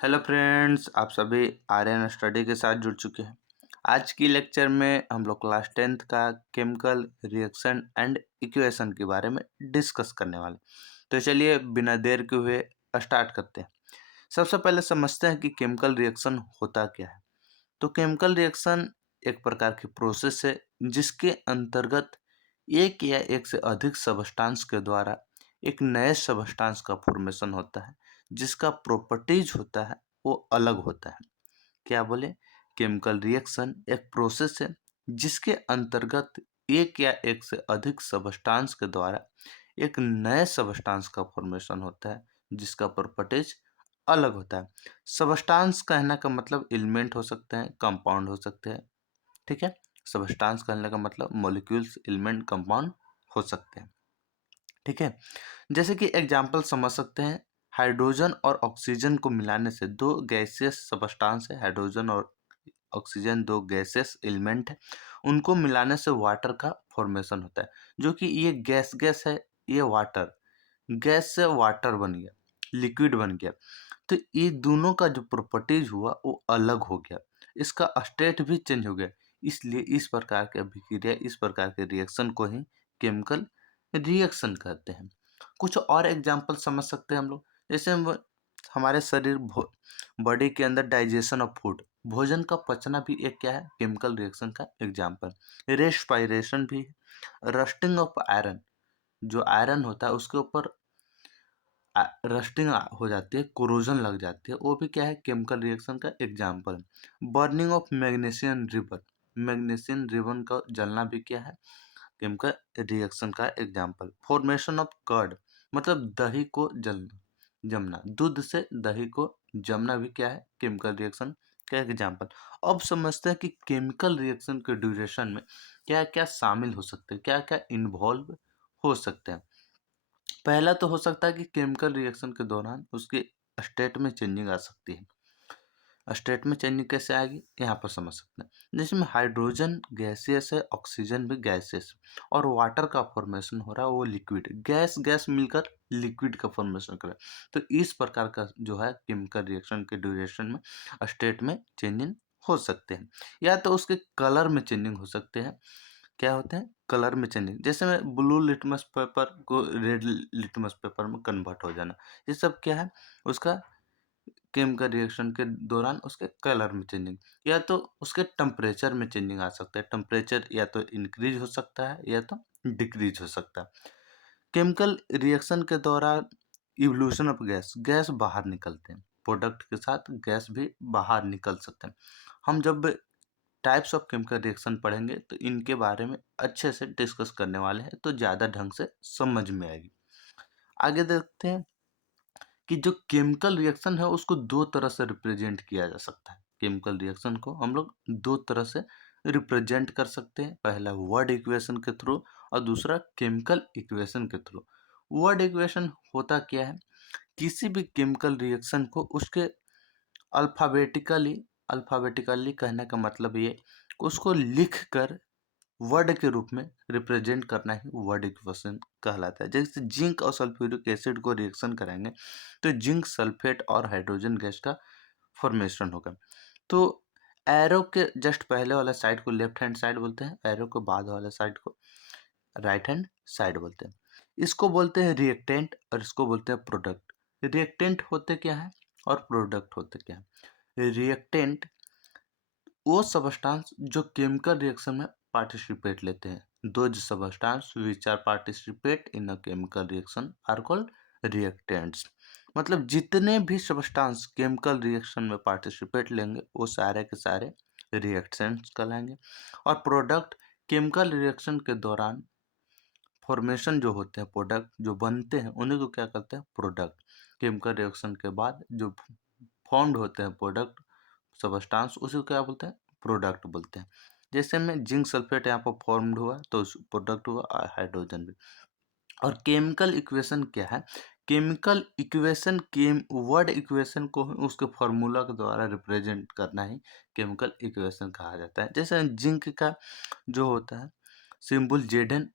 Hello friends, आप सभी Aryan study के साथ जुड़ चुके हैं। आज की लेक्चर में हम लोग क्लास 10th का केमिकल रिएक्शन एंड इक्वेशन के बारे में डिस्कस करने वाले। तो चलिए बिना देर के हुए स्टार्ट करते हैं। सबसे पहले समझते हैं कि केमिकल रिएक्शन होता क्या है। तो केमिकल रिएक्शन एक प्रकार की प्रोसेस है जिसके अंतर्गत एक या एक से अधिक सबस्टांस के द्वारा एक नए सबस्टांस का फॉर्मेशन होता है जिसका प्रॉपर्टीज होता है वो अलग होता है। क्या बोले? केमिकल रिएक्शन एक प्रोसेस है जिसके अंतर्गत एक या एक से अधिक सबस्टांस के द्वारा एक नए सबस्टांस का फॉर्मेशन होता है जिसका प्रॉपर्टीज अलग होता है। सबस्टांस कहने का मतलब एलिमेंट हो सकते हैं, कंपाउंड हो सकते हैं। ठीक है, सबस्टांस कहने का मतलब मॉलिक्यूल्स, एलिमेंट, कंपाउंड हो सकते हैं। ठीक है, जैसे कि एग्जाम्पल समझ सकते हैं, हाइड्रोजन और ऑक्सीजन को मिलाने से दो गैसियस सबस्टांस है। हाइड्रोजन और ऑक्सीजन दो गैसियस एलिमेंट है, उनको मिलाने से वाटर का फॉर्मेशन होता है। जो कि ये गैस गैस है, ये वाटर, गैस से वाटर बन गया, लिक्विड बन गया। तो ये दोनों का जो प्रॉपर्टीज हुआ वो अलग हो गया, इसका स्टेट भी चेंज हो गया। इसलिए इस प्रकार की अभिक्रिया, इस प्रकार के रिएक्शन को ही केमिकल रिएक्शन कहते हैं। कुछ और एग्जांपल समझ सकते हैं हम लोग। जैसे हमारे शरीर बॉडी के अंदर डाइजेशन ऑफ फूड, भोजन का पचना भी एक क्या है, केमिकल रिएक्शन का एग्जांपल। रेस्पायरेशन भी, रस्टिंग ऑफ आयरन, जो आयरन होता है उसके ऊपर रस्टिंग हो जाती है, कोरोजन लग जाती है, वो भी क्या है, केमिकल रिएक्शन का example. Burning of magnesium ribbon, magnesium ribbon का जलना भी क्या है, केमिकल रिएक्शन का एग्जांपल। फॉर्मेशन ऑफ कर्ड, मतलब दही को जलना, जमना, दूध से दही को जमना भी क्या है, केमिकल रिएक्शन का एग्जांपल। अब समझते हैं कि केमिकल रिएक्शन के ड्यूरेशन में क्या क्या शामिल हो सकते हैं, क्या क्या इन्वॉल्व हो सकते हैं। पहला तो हो सकता है कि केमिकल रिएक्शन के दौरान उसके स्टेट में चेंजिंग आ सकती है। स्टेट में चेंजिंग कैसे आएगी, यहाँ पर समझ सकते हैं। जिसमें हाइड्रोजन गैसियस है, ऑक्सीजन भी गैसियस, और वाटर का फॉर्मेशन हो रहा है वो लिक्विड, गैस गैस मिलकर लिक्विड का फॉर्मेशन कर रहा है। तो इस प्रकार का जो है केमिकल रिएक्शन के ड्यूरेशन में स्टेट में चेंजिंग हो सकते हैं। या तो उसके कलर में चेंजिंग हो सकते हैं। क्या होते हैं, कलर में चेंजिंग, जैसे में ब्लू लिटमस पेपर को रेड लिटमस पेपर में कन्वर्ट हो जाना, ये सब क्या है, उसका केमिकल रिएक्शन के दौरान उसके कलर में चेंजिंग। या तो उसके टेम्परेचर में चेंजिंग आ सकता है, टेम्परेचर या तो इंक्रीज हो सकता है या तो डिक्रीज हो सकता है। केमिकल रिएक्शन के दौरान इवोल्यूशन ऑफ गैस, गैस बाहर निकलते हैं, प्रोडक्ट के साथ गैस भी बाहर निकल सकते हैं। हम जब टाइप्स ऑफ केमिकल रिएक्शन पढ़ेंगे तो इनके बारे में अच्छे से डिस्कस करने वाले हैं, तो ज़्यादा ढंग से समझ में आएगी। आगे देखते हैं कि जो केमिकल रिएक्शन है उसको दो तरह से रिप्रेजेंट किया जा सकता है। केमिकल रिएक्शन को हम लोग दो तरह से रिप्रेजेंट कर सकते हैं, पहला वर्ड इक्वेशन के थ्रू और दूसरा केमिकल इक्वेशन के थ्रू। वर्ड इक्वेशन होता क्या है, किसी भी केमिकल रिएक्शन को उसके अल्फ़ाबेटिकली, अल्फ़ाबेटिकली कहने का मतलब ये, उसको लिख कर वर्ड के रूप में रिप्रेजेंट करना ही वर्ड इक्वेशन कहलाता है। जैसे जिंक और सल्फ्यूरिक एसिड को रिएक्शन कराएंगे तो जिंक सल्फेट और हाइड्रोजन गैस का फॉर्मेशन होगा। तो एरो के जस्ट पहले वाला साइड को लेफ्ट हैंड साइड बोलते हैं, एरो के बाद वाला साइड को राइट हैंड साइड बोलते हैं। इसको बोलते हैं रिएक्टेंट और इसको बोलते हैं प्रोडक्ट। रिएक्टेंट होते क्या है और प्रोडक्ट होते क्या है। रिएक्टेंट वो सबस्टांस जो केमिकल रिएक्शन में पार्टिसिपेट लेते हैं। Those substance which are participate in a chemical reaction are called reactants. मतलब जितने भी सबस्टांस केमिकल रिएक्शन में पार्टिसिपेट लेंगे वो सारे के सारे रिएक्टेंट्स कहलाएंगे। और प्रोडक्ट केमिकल रिएक्शन के दौरान फॉर्मेशन जो होते हैं, प्रोडक्ट जो बनते हैं उन्हीं को क्या कहते हैं, प्रोडक्ट। केमिकल रिएक्शन के बाद जो फॉर्म्ड होते हैं प्रोडक्ट सबस्टांस, उसी को क्या बोलते हैं, प्रोडक्ट बोलते हैं। जैसे में जिंक सल्फेट यहाँ पर फॉर्म्ड हुआ तो प्रोडक्ट हुआ हाइड्रोजन भी। और केमिकल इक्वेशन क्या है, केमिकल इक्वेशन केम वर्ड इक्वेशन को उसके फॉर्मूला के द्वारा रिप्रेजेंट करना ही केमिकल इक्वेशन कहा जाता है। जैसे जिंक का जो होता है सिंबल जेड,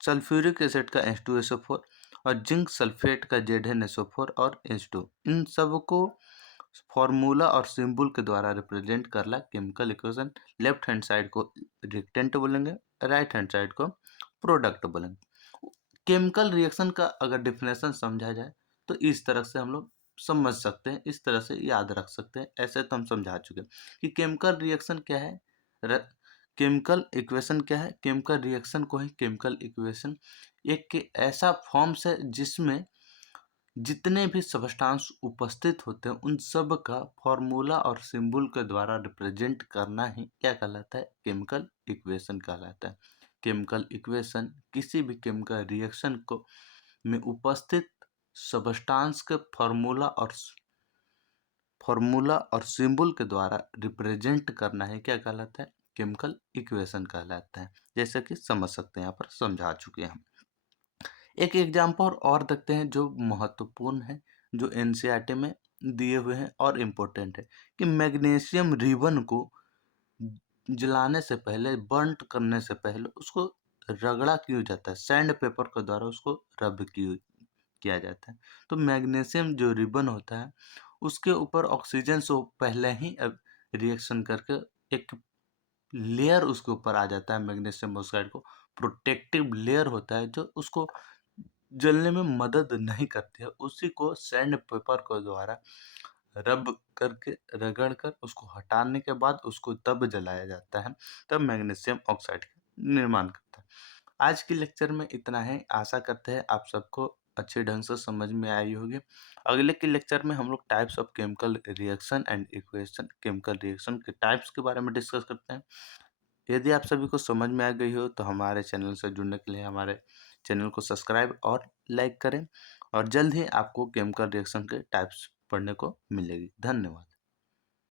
सल्फ्यूरिक एसिड का H2SO4 और जिंक सल्फेट का ZnSO4 और H2, इन सब को फॉर्मूला और सिंबल के द्वारा रिप्रेजेंट करला chemical equation. Left hand side को रिएक्टेंट बोलेंगे, राइट हैंड साइड को प्रोडक्ट बोलेंगे। केमिकल रिएक्शन का अगर डिफिनेशन समझा जाए तो इस तरह से हम लोग समझ सकते हैं, इस तरह से याद रख सकते हैं। ऐसे तो हम समझा चुके हैं कि केमिकल रिएक्शन क्या है, केमिकल इक्वेशन क्या है। केमिकल रिएक्शन को ही केमिकल इक्वेशन एक ऐसा फॉर्म्स है जिसमें जितने भी सब्सटेंस उपस्थित होते हैं उन सब का फॉर्मूला और सिंबल के द्वारा रिप्रेजेंट करना ही क्या कहलाता है, केमिकल इक्वेशन कहलाता है। केमिकल इक्वेशन किसी भी केमिकल रिएक्शन को में उपस्थित सब्सटेंस के फॉर्मूला और सिंबल के द्वारा रिप्रेजेंट करना है क्या कहलाता है, केमिकल इक्वेशन कहलाता है। जैसे कि समझ सकते हैं, यहाँ पर समझा चुके हैं हम। एक एग्जाम्पल और देखते हैं जो महत्वपूर्ण है, जो एनसीईआरटी में दिए हुए हैं और इम्पोर्टेंट है कि मैग्नीशियम रिबन को जलाने से पहले, बर्न करने से पहले उसको रगड़ा क्यों जाता है, सैंड पेपर के द्वारा उसको रब किया जाता है। तो मैग्नीशियम जो रिबन होता है उसके ऊपर ऑक्सीजन से पहले ही रिएक्शन करके एक लेयर उसके ऊपर आ जाता है। मैग्नीशियम ऑक्साइड को प्रोटेक्टिव लेयर होता है जो उसको जलने में मदद नहीं करती है, उसी को सैंड पेपर के द्वारा रब करके रगड़ कर उसको हटाने के बाद उसको तब जलाया जाता है, तब मैग्नीशियम ऑक्साइड का निर्माण करता है। आज के लेक्चर में इतना है, आशा करते हैं आप सबको अच्छे ढंग से समझ में आई होगी। अगले के लेक्चर में हम लोग types of chemical reaction and equation, chemical reaction के टाइप्स के बारे में डिस्कस करते हैं। यदि आप सभी को समझ में आ गई हो तो हमारे चैनल से जुड़ने के लिए हमारे चैनल को सब्सक्राइब और लाइक करें, और जल्द ही आपको केमिकल रिएक्शन के टाइप्स पढ़ने को मिलेगी। धन्यवाद।